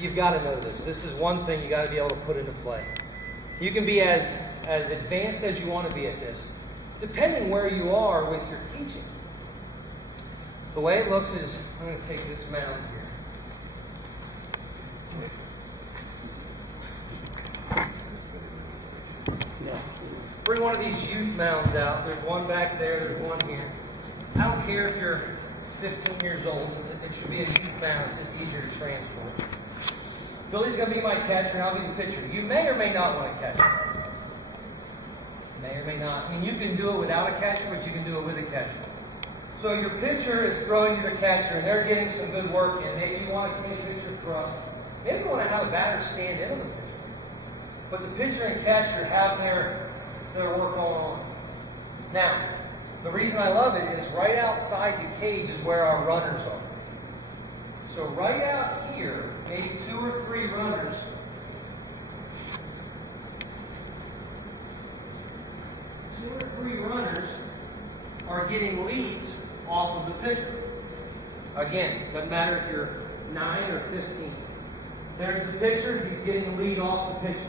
you've got to know this. This is one thing you got to be able to put into play. You can be as advanced as you want to be at this, depending where you are with your teaching. The way it looks is, I'm going to take this mound here. Bring one of these youth mounds out. There's one back there, there's one here. I don't care if you're 15 years old. It should be a youth mound. It's just easier to transport. Billy's going to be my catcher, and I'll be the pitcher. You may or may not want to catch it. May or may not. I mean, you can do it without a catcher, but you can do it with a catcher. So your pitcher is throwing to the catcher, and they're getting some good work in. Maybe you want to see a pitcher throw. Maybe you want to have a batter stand in on the pitcher. But the pitcher and catcher have their work going on. Now, the reason I love it is right outside the cage is where our runners are. So right out here, maybe 2 or 3 runners. 2 or 3 runners are getting leads off of the pitcher. Again, doesn't matter if you're 9 or 15. There's the pitcher, he's getting a lead off the pitcher.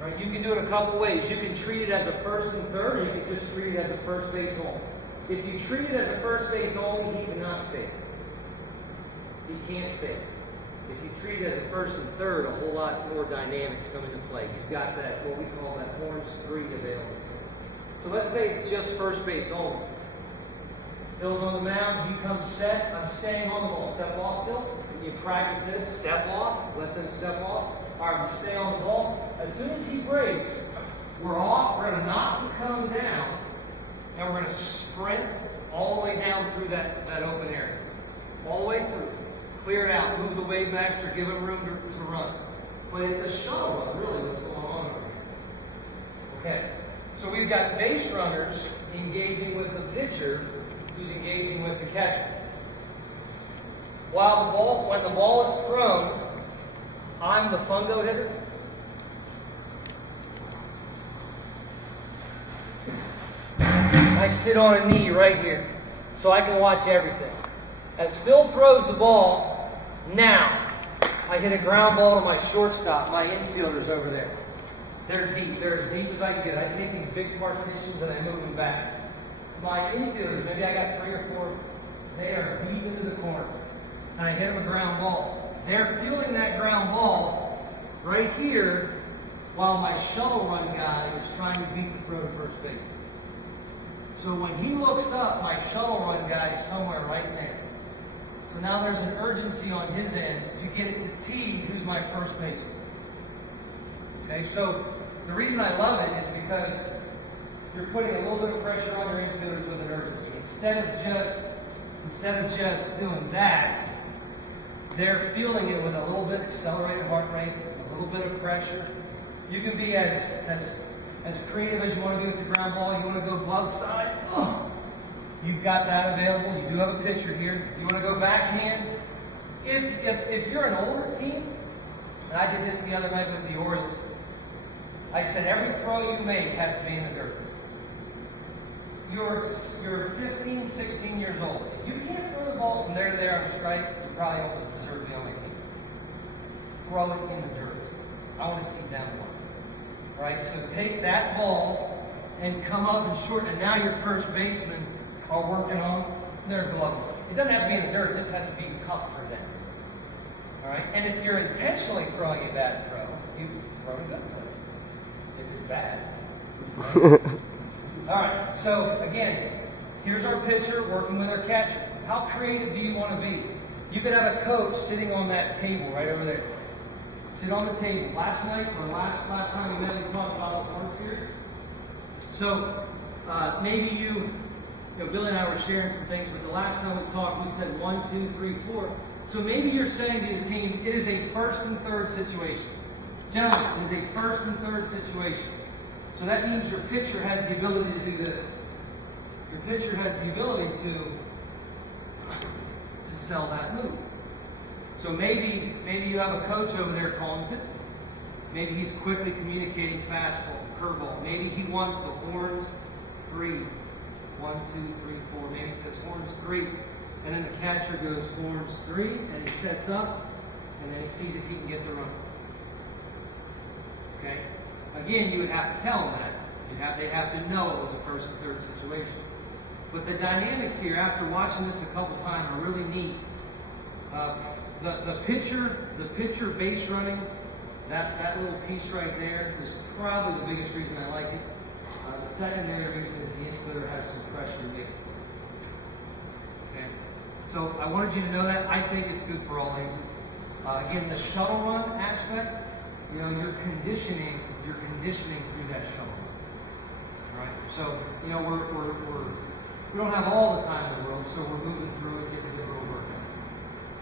Right? You can do it a couple ways. You can treat it as a first and third, or you can just treat it as a first base only. If you treat it as a first base only, he cannot fail. He can't fail. If you treat it as a first and third, a whole lot more dynamics come into play. He's got that, what we call that orange 3 available. So let's say it's just first base only. Bill's on the mound, he comes set, I'm staying on the ball. Step off, Bill. You practice this, step off, let them step off. All right, we stay on the ball. As soon as he breaks, we're off, we're going to knock the cone down, and we're going to sprint all the way down through that open area. All the way through. Clear it out, move the wave backs, or give them room to run. But it's a shuttle run, really, what's going on over here. Okay. So we've got base runners engaging with the pitcher, who's engaging with the catcher. When the ball is thrown, I'm the fungo hitter. I sit on a knee right here, so I can watch everything. As Phil throws the ball, now I hit a ground ball to my shortstop, my infielders over there. They're deep. They're as deep as I can get. I take these big partitions and I move them back. My infielders, maybe I got 3 or 4, they are deep into the corner. And I hit them a ground ball. They're feeling that ground ball right here while my shuttle run guy is trying to beat the throw to first base. So when he looks up, my shuttle run guy is somewhere right there. So now there's an urgency on his end to get it to T, who's my first baseman. Okay, so the reason I love it is because you're putting a little bit of pressure on your infielders with an urgency. Instead of just doing that, they're feeling it with a little bit accelerated heart rate, a little bit of pressure. You can be as creative as you want to be with the ground ball. You want to go glove side, you've got that available. You do have a pitcher here. You want to go backhand. If you're an older team, and I did this the other night with the Orioles, I said every throw you make has to be in the dirt. You're 15, 16 years old. If you can't throw the ball from there to there on a strike, you probably don't deserve to be on my team. Throw it in the dirt. I want to see down one. Right? So take that ball and come up and short, and now your first basemen are working on their glove. It doesn't have to be in the dirt, it just has to be tough for them. Alright? And if you're intentionally throwing a bad throw, you throw a good throw. If it's bad. Alright, so again, here's our pitcher working with our catcher. How creative do you want to be? You could have a coach sitting on that table right over there. Sit on the table. Last night, or last time we met, we talked about the horse series. So maybe you know, Billy and I were sharing some things, but the last time we talked, we said 1, 2, 3, 4. So maybe you're saying to the team, it is a first and third situation. Gentlemen, it is a first and third situation. So that means your pitcher has the ability to do this. Your pitcher has the ability to sell that move. So maybe you have a coach over there calling pitch. Maybe he's quickly communicating fastball, curveball. Maybe he wants the horns 3. 1, 2, 3, 4. Maybe he says horns 3. And then the catcher goes horns 3, and he sets up. and then he sees if he can get the run. Okay? Again, you would have to tell them that. They'd have to know it was a first and third situation. But the dynamics here, after watching this a couple times, are really neat. The pitcher base running, that little piece right there is probably the biggest reason I like it. The secondary reason is the infielder has some pressure to make it. Okay? So I wanted you to know that. I think it's good for all ages. Again, the shuttle run aspect, you're conditioning through that shuttle run. Right? So, we don't have all the time in the world, so we're moving through it, getting a good little workout.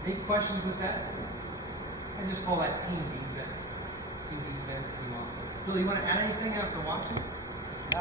Any questions with that? I just call that team defense. Team defense, team offense. Bill, you want to add anything after watching? No,